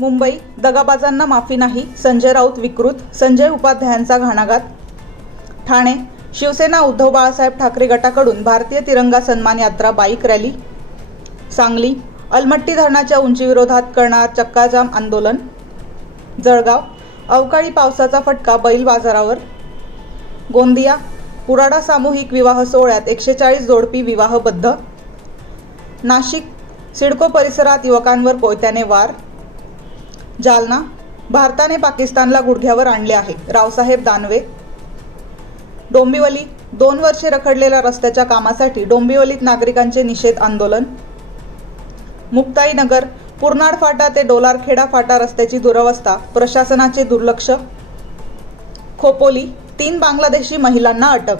मुंबई, दगाबाजांना माफी नाही, संजय राऊत विकृत, संजय उपाध्यायांचा घणाघात. ठाणे, शिवसेना उद्धव बाळासाहेब ठाकरे गटाकडून भारतीय तिरंगा सन्मान यात्रा बाईक रॅली. सांगली, अलमट्टी धरणाच्या उंचीविरोधात करणार चक्काजाम आंदोलन. जळगाव, अवकाळी पावसाचा फटका बैल बाजारावर. गोंदिया, पुराडा सामूहिक विवाह सोहळ्यात 140 जोडपी विवाहबद्ध. नाशिक, सिडको परिसरात युवकांवर कोयत्याने वार. जालना, भारताने पाकिस्तानला गुडघ्यावर आणले आहे, रावसाहेब दानवे. डोंबिवली, 2 वर्षे रखडलेल्या रस्त्याच्या कामासाठी डोंबिवलीत नागरिकांचे निषेध आंदोलन. मुक्ताईनगर, पुरनाड फाटा ते डोलारखेडा फाटा रस्त्याची दुरवस्था, प्रशासनाचे दुर्लक्ष. खोपोली, 3 बांगलादेशी महिलांना अटक.